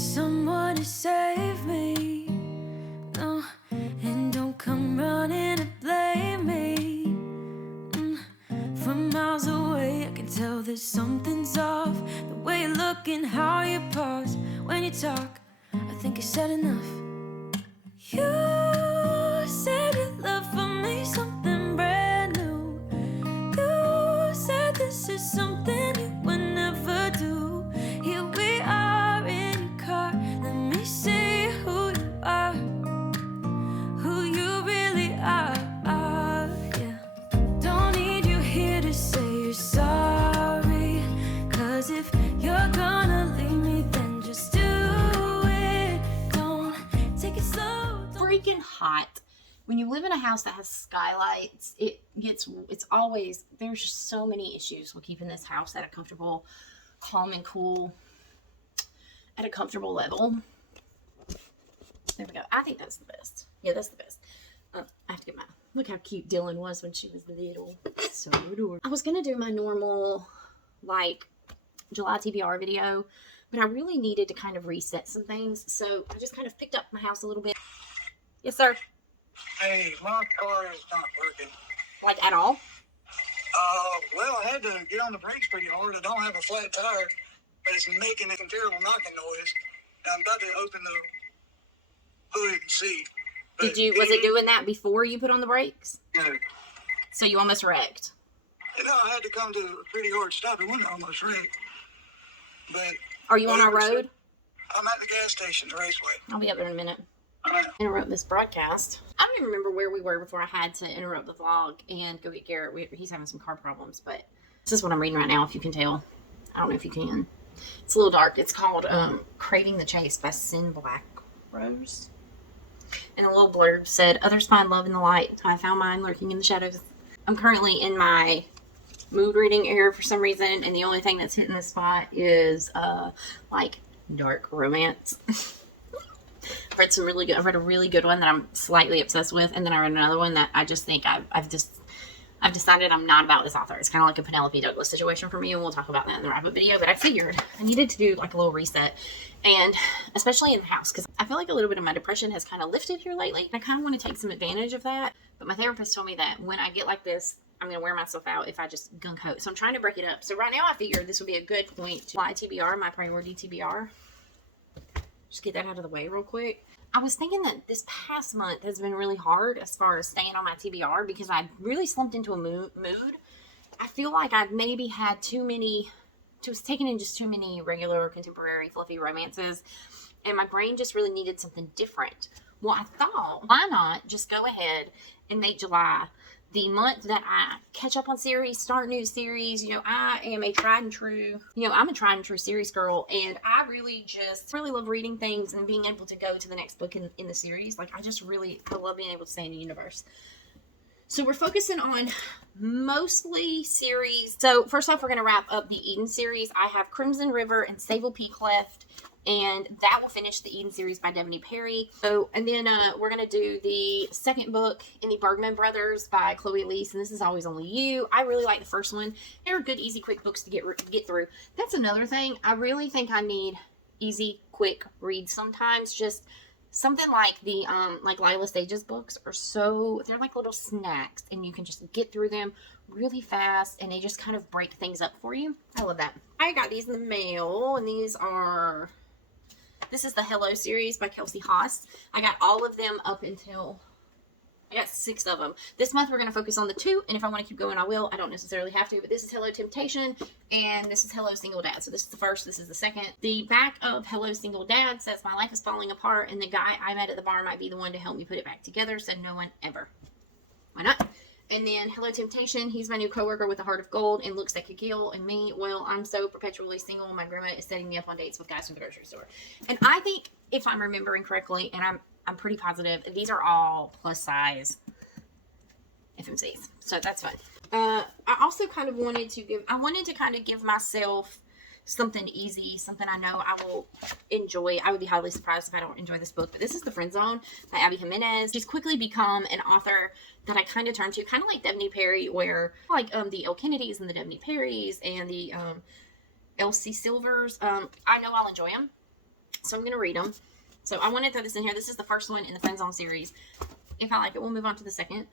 someone to save me. No, and don't come running to blame me. From miles away, I can tell that something's off. The way you look and how you pause when you talk, I think I said enough. You said your love for me something brand new. You said this is something you would never do. Here we are in your car. Let me see who you are, who you really are. Yeah. Don't need you here to say you're sorry, 'cause if you're gonna leave me, then just do it. Don't take it slow. Freaking hot. When you live in a house that has skylights, it's always, there's just so many issues with keeping this house at a comfortable, calm and cool, at a comfortable level. There we go. I think that's the best. Yeah, that's the best. I have to get my, look how cute Dylan was when she was little. So adorable. I was going to do my normal, like, July TBR video, but I really needed to kind of reset some things. So I just kind of picked up my house a little bit. Yes, sir. Hey, my car is not working. Like, at all? Well, I had to get on the brakes pretty hard. I don't have a flat tire, but it's making a terrible knocking noise. And I'm about to open the hood and see. Was it doing that before you put on the brakes? No. So you almost wrecked. No, I had to come to a pretty hard stop. It wasn't almost wrecked. But Are you on our road? I'm at the gas station, the Raceway. I'll be up there in a minute. All right. Interrupt this broadcast. I don't even remember where we were before I had to interrupt the vlog and go get Garrett. He's having some car problems, but this is what I'm reading right now, if you can tell. I don't know if you can. It's a little dark. It's called Craving the Chase by Sin Black Rose. And a little blurb said, others find love in the light. I found mine lurking in the shadows. I'm currently in my mood reading era for some reason, and the only thing that's hitting this spot is like dark romance. I've read a really good one that I'm slightly obsessed with, and then I read another one that I just think I've decided I'm not about this author. It's kind of like a Penelope Douglas situation for me, and we'll talk about that in the wrap-up video. But I figured I needed to do like a little reset, and especially in the house, because I feel like a little bit of my depression has kind of lifted here lately. And I kind of want to take some advantage of that. But my therapist told me that when I get like this, I'm going to wear myself out if I just gung-ho. So I'm trying to break it up. So right now I figured this would be a good point to apply TBR, my priority TBR. Just get that out of the way real quick. I was thinking that this past month has been really hard as far as staying on my TBR because I really slumped into a mood. I feel like I've maybe had taken in just too many regular, contemporary, fluffy romances, and my brain just really needed something different. Well, I thought, why not just go ahead and make July the month that I catch up on series, start new series. You know, I'm a tried and true series girl, and I really love reading things and being able to go to the next book in the series. Like, I love being able to stay in the universe. So we're focusing on mostly series. So first off, we're going to wrap up the Eden series. I have Crimson River and Sable Peak left, and that will finish the Eden series by Devaney Perry. So, and then we're going to do the second book in the Bergman Brothers by Chloe Elise, and this is Always Only You. I really like the first one. They're good, easy, quick books to get through. That's another thing. I really think I need easy, quick reads sometimes. Just something like the like Lila Sage's books they're like little snacks, and you can just get through them really fast, and they just kind of break things up for you. I love that. I got these in the mail, and this is the Hello series by Kelsey Haas. I got all of them up until, I got 6 of them. This month we're going to focus on the 2, and if I want to keep going, I will. I don't necessarily have to, but this is Hello Temptation, and this is Hello Single Dad. So this is the first, this is the second. The back of Hello Single Dad says, my life is falling apart, and the guy I met at the bar might be the one to help me put it back together, said no one ever. Why not? And then Hello Temptation, he's my new coworker with a heart of gold and looks like a kill. And me, well, I'm so perpetually single. My grandma is setting me up on dates with guys from the grocery store. And I think, if I'm remembering correctly, and I'm pretty positive, these are all plus size FMCs. So that's fun. I also kind of wanted to give myself something easy, something I know I will enjoy. I would be highly surprised if I don't enjoy this book, but this is The Friend Zone by Abby Jimenez. She's quickly become an author that I kind of turn to, kind of like Devaney Perry, where like the Elle Kennedys and the Devaney Perrys and the Elsie Silvers. I know I'll enjoy them. So I'm going to read them. So I want to throw this in here. This is the first one in the Friend Zone series. If I like it, we'll move on to the second.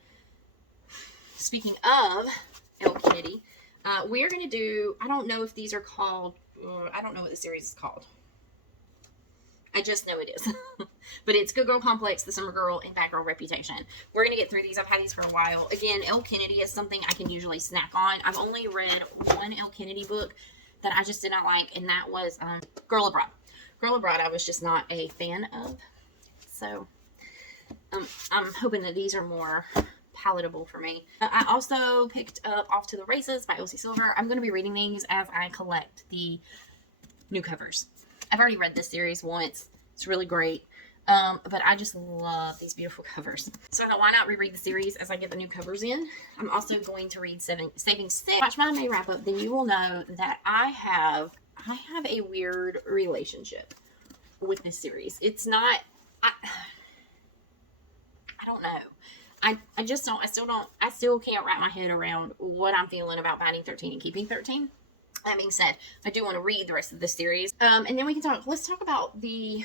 Speaking of Elle Kennedy, we are going to do, I don't know if these are called, I don't know what the series is called. I just know it is. But it's Good Girl Complex, The Summer Girl, and Bad Girl Reputation. We're going to get through these. I've had these for a while. Again, Elle Kennedy is something I can usually snack on. I've only read one Elle Kennedy book that I just did not like, and that was Girl Abroad. Girl Abroad I was just not a fan of. So I'm hoping that these are more palatable for me. I also picked up Off to the Races by Elsie Silver. I'm going to be reading these as I collect the new covers. I've already read this series once. It's really great. But I just love these beautiful covers. So I thought, why not reread the series as I get the new covers in? I'm also going to read Saving Six. Watch my May wrap up, then you will know that I have a weird relationship with this series. It's not, I don't know. I still can't wrap my head around what I'm feeling about Binding 13 and Keeping 13. That being said, I do want to read the rest of the series. And then let's talk about the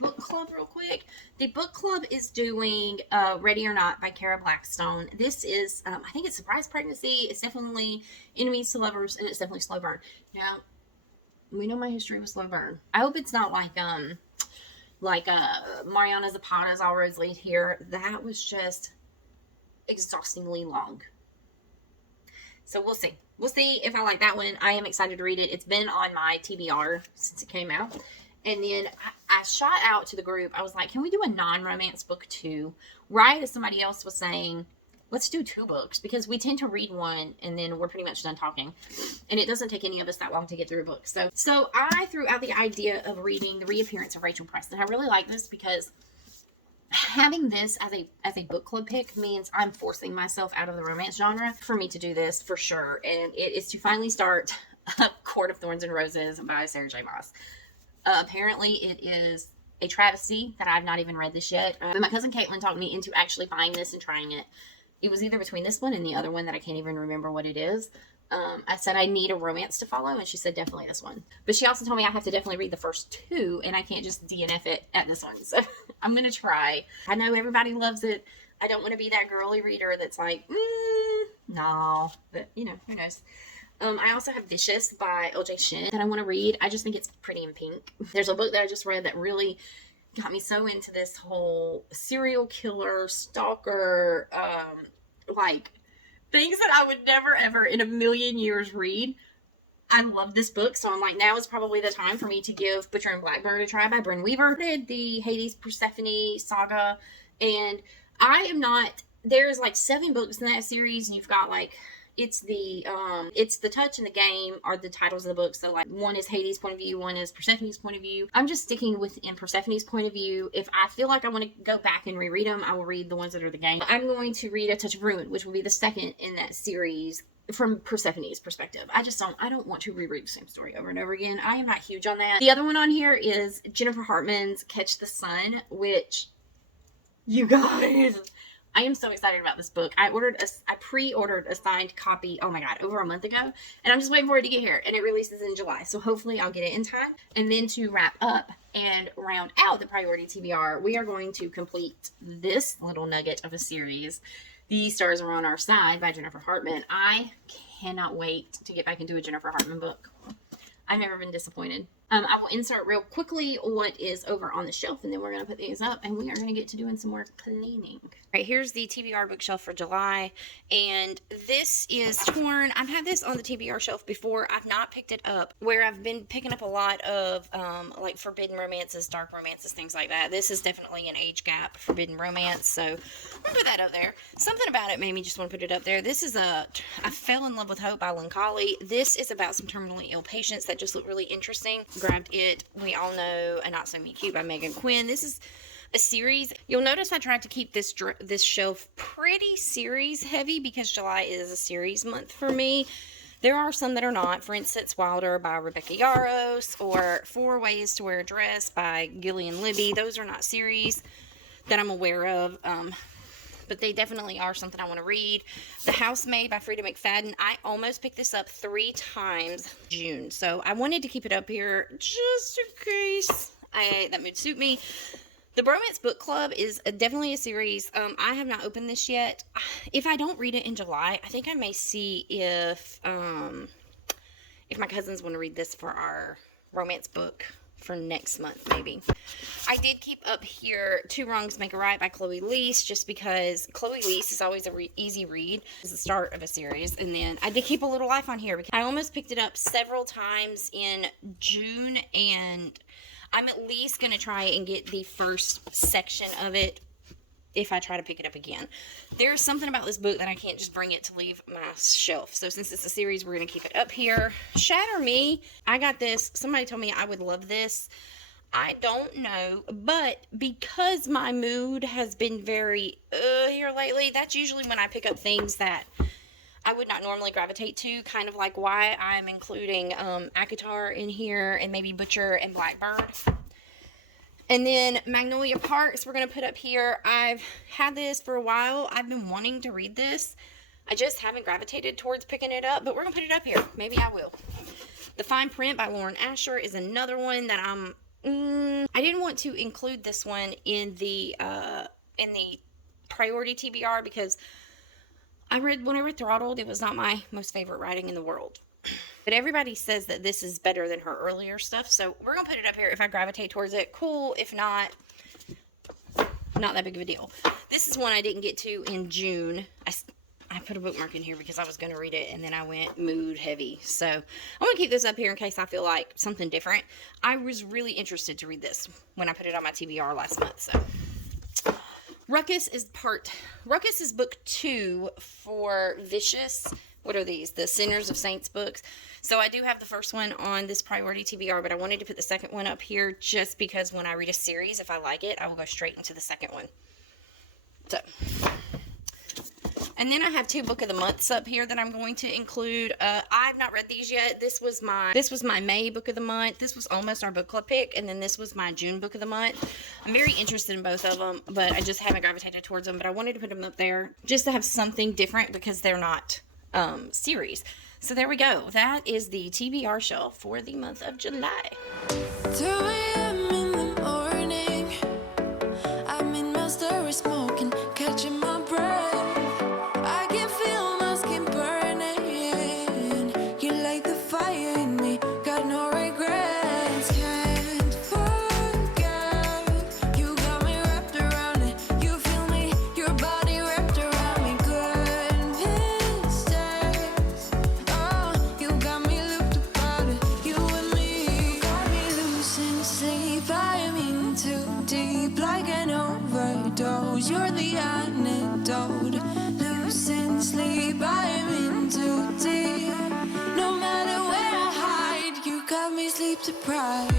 book club real quick. The book club is doing Ready or Not by Kara Blackstone. This is, I think it's Surprise Pregnancy. It's definitely Enemies to Lovers, and it's definitely Slow Burn. Now, we know my history with Slow Burn. I hope it's not like Mariana Zapata's All Roads Lead Here. That was just exhaustingly long. So we'll see. We'll see if I like that one. I am excited to read it. It's been on my TBR since it came out. And then I shot out to the group. I was like, can we do a non-romance book too? Right as somebody else was saying, let's do 2 books. Because we tend to read one and then we're pretty much done talking. And it doesn't take any of us that long to get through a book. So I threw out the idea of reading The Reappearance of Rachel Preston. I really like this because having this as a book club pick means I'm forcing myself out of the romance genre for me to do this for sure. And it is to finally start Court of Thorns and Roses by Sarah J. Maas. Apparently it is a travesty that I've not even read this yet. My cousin Caitlin talked me into actually buying this and trying it. It was either between this one and the other one that I can't even remember what it is. I said I need a romance to follow, and she said definitely this one. But she also told me I have to definitely read the first 2, and I can't just DNF it at this one. So I'm going to try. I know everybody loves it. I don't want to be that girly reader that's like, no. But, who knows. I also have Vicious by LJ Shin that I want to read. I just think it's pretty in pink. There's a book that I just read that really got me so into this whole serial killer, stalker, things that I would never, ever in a million years read. I love this book, so I'm like, now is probably the time for me to give Butcher and Blackbird a try by Bryn Weaver. I read the Hades Persephone saga, and there's 7 books in that series, and you've got it's the Touch and the Game are the titles of the books. So one is Hades' point of view, one is Persephone's point of view. I'm just sticking within Persephone's point of view. If I feel like I want to go back and reread them, I will read the ones that are the game. I'm going to read A Touch of Ruin, which will be the second in that series from Persephone's perspective. I don't want to reread the same story over and over again. I am not huge on that. The other one on here is Jennifer Hartman's Catch the Sun, which, you guys, I am so excited about this book. I pre-ordered a signed copy, oh my god, over a month ago. And I'm just waiting for it to get here. And it releases in July. So hopefully I'll get it in time. And then to wrap up and round out the priority TBR, we are going to complete this little nugget of a series, The Stars Are on Our Side by Jennifer Hartman. I cannot wait to get back into a Jennifer Hartman book. I've never been disappointed. I will insert real quickly what is over on the shelf, and then we're going to put these up, and we are going to get to doing some more cleaning. All right, here's the TBR bookshelf for July, and this is torn. I've had this on the TBR shelf before. I've not picked it up, where I've been picking up a lot of, forbidden romances, dark romances, things like that. This is definitely an age gap forbidden romance, so I'm going to put that up there. Something about it made me just want to put it up there. This is I Fell in Love with Hope by Lynn Colley. This is about some terminally ill patients that just look really interesting. Grabbed it. We all know A Not So Meet Cute by Megan Quinn. This is a series. You'll notice I tried to keep this shelf pretty series heavy because July is a series month for me. There are some that are not. For instance, Wilder by Rebecca Yarros, or 4 Ways to Wear a Dress by Gillian Libby. Those are not series that I'm aware of. But they definitely are something I want to read. The Housemaid by Frida McFadden. I almost picked this up 3 times in June. So I wanted to keep it up here just in case. that would suit me. The Bromance Book Club is definitely a series. I have not opened this yet. If I don't read it in July, I think I may see if my cousins want to read this for our romance book for next month, maybe. I did keep up here Two Wrongs Make a Right by Chloe Leese, just because Chloe Leese is always a easy read. It's the start of a series. And then I did keep A Little Life on here because I almost picked it up several times in June, and I'm at least going to try and get the first section of it if I try to pick it up again. There's something about this book that I can't just bring it to leave my shelf. So since it's a series, we're going to keep it up here. Shatter Me. I got this. Somebody told me I would love this. I don't know. But because my mood has been very here lately, that's usually when I pick up things that I would not normally gravitate to. Kind of like why I'm including Akatar in here, and maybe Butcher and Blackbird. And then Magnolia Parks, we're going to put up here. I've had this for a while. I've been wanting to read this. I just haven't gravitated towards picking it up, but we're going to put it up here. Maybe I will. The Fine Print by Lauren Asher is another one that I didn't want to include this one in the priority TBR because when I read Throttled, it was not my most favorite writing in the world. But everybody says that this is better than her earlier stuff, so we're going to put it up here. If I gravitate towards it, cool. If not, not that big of a deal. This is one I didn't get to in June. I put a bookmark in here because I was going to read it, and then I went mood heavy. So I'm going to keep this up here in case I feel like something different. I was really interested to read this when I put it on my TBR last month, so... Ruckus is book 2 for Vicious. What are these? The Sinners of Saints books. So I do have the first one on this priority TBR, but I wanted to put the second one up here just because when I read a series, if I like it, I will go straight into the second one. So, and then I have 2 book of the months up here that I'm going to include. I've not read these yet. This was my May book of the month. This was almost our book club pick, and then this was my June book of the month. I'm very interested in both of them, but I just haven't gravitated towards them. But I wanted to put them up there just to have something different because they're not series. So there we go. That is the TBR shelf for the month of July. 2 a.m. in the morning, I'm in my story smoking, catching my breath. I can feel my skin burning. You light the fire in me, got no regrets. Can't forget, you got me wrapped around it. You feel me, your body wrapped around me. Good mistakes. Oh, you got me looped about it. You and me, you got me losing sleep. I'm in too deep, like an overdose. You're the antidote. Losing sleep, I'm in too deep. No matter where I hide, you got me sleep deprived.